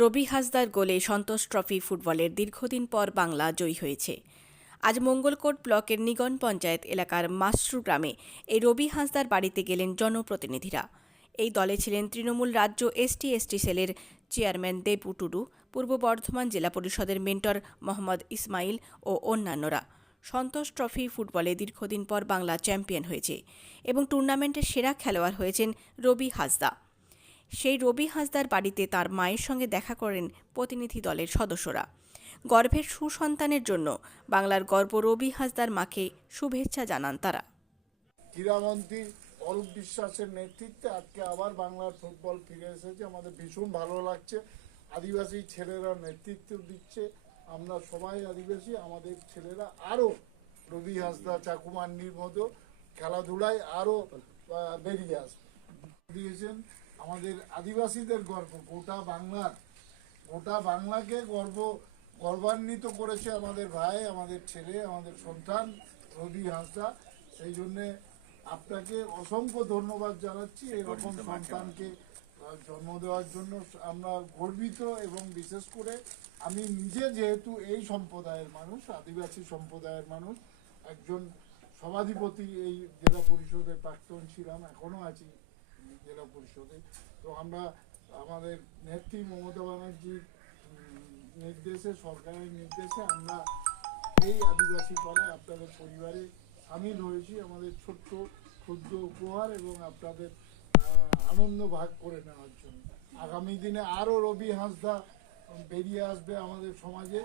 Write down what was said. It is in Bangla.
রবি হাসদার গোলে সন্তোষ ট্রফি ফুটবলের দীর্ঘদিন পর বাংলা জয়ী হয়েছে। আজ মঙ্গলকোট ব্লকের নিগন পঞ্চায়েত এলাকার মাসরু গ্রামে এই রবি হাসদার বাড়িতে গেলেন জনপ্রতিনিধিরা। এই দলে ছিলেন তৃণমূল রাজ্য এসটি সেলের চেয়ারম্যান দেবু টুডু, পূর্ব বর্ধমান জেলা পরিষদের মেন্টর মোহাম্মদ ইসমাইল ও অন্যান্যরা। সন্তোষ ট্রফি ফুটবলে দীর্ঘদিন পর বাংলা চ্যাম্পিয়ন হয়েছে এবং টুর্নামেন্টের সেরা খেলোয়াড় হয়েছেন রবি হাসদা। সেই রবি হাসদার বাড়িতে তার মায়ের সঙ্গে দেখা করেন প্রতিনিধি দলের সদস্যরা। গর্ভের সুসন্তানের জন্য বাংলার গর্ব রবি হাসদার মাকে শুভেচ্ছা জানান তারা। ক্রীড়ামন্ত্রী অরূপ বিশ্বাসের নেতৃত্বে আজকে আবার বাংলার ফুটবল ফিরে এসেছে, আমাদের ভীষণ ভালো লাগছে। আদিবাসী ছেলেরা নেতৃত্ব দিচ্ছে, আমরা সবাই আদিবাসী, আমাদের ছেলেরা আরও রবি হাসদা চাকুমান্ডির মতো খেলাধুলায় আরও বেরিয়ে আসবে দিয়েছেন। আমাদের আদিবাসীদের গর্ব, গোটা বাংলাকে গর্বান্বিত করেছে আমাদের ভাই, আমাদের ছেলে, আমাদের সন্তান রবি হাসদা। সেই জন্যে আপনাকে অসংখ্য ধন্যবাদ জানাচ্ছি। এরকম সন্তানকে জন্ম দেওয়ার জন্য আমরা গর্বিত, এবং বিশেষ করে আমি নিজে যেহেতু এই সম্প্রদায়ের মানুষ, আদিবাসী সম্প্রদায়ের মানুষ, একজন সভাধিপতি এই জেলা পরিষদের প্রাক্তন ছিলাম, এখনও আছি জেলা পরিষদে। তো আমরা আমাদের নেত্রী মমতা ব্যানার্জির নির্দেশে, সরকারের নির্দেশে আমরা এই আদিবাসী পাড়ায় আপনাদের পরিবারে সামিল হয়েছি আমাদের ছোট্ট ক্ষুদ্র উপহার এবং আপনাদের আনন্দ ভাগ করে নেওয়ার জন্য। আগামী দিনে আরও রবি হাসদা বেরিয়ে আসবে আমাদের সমাজে।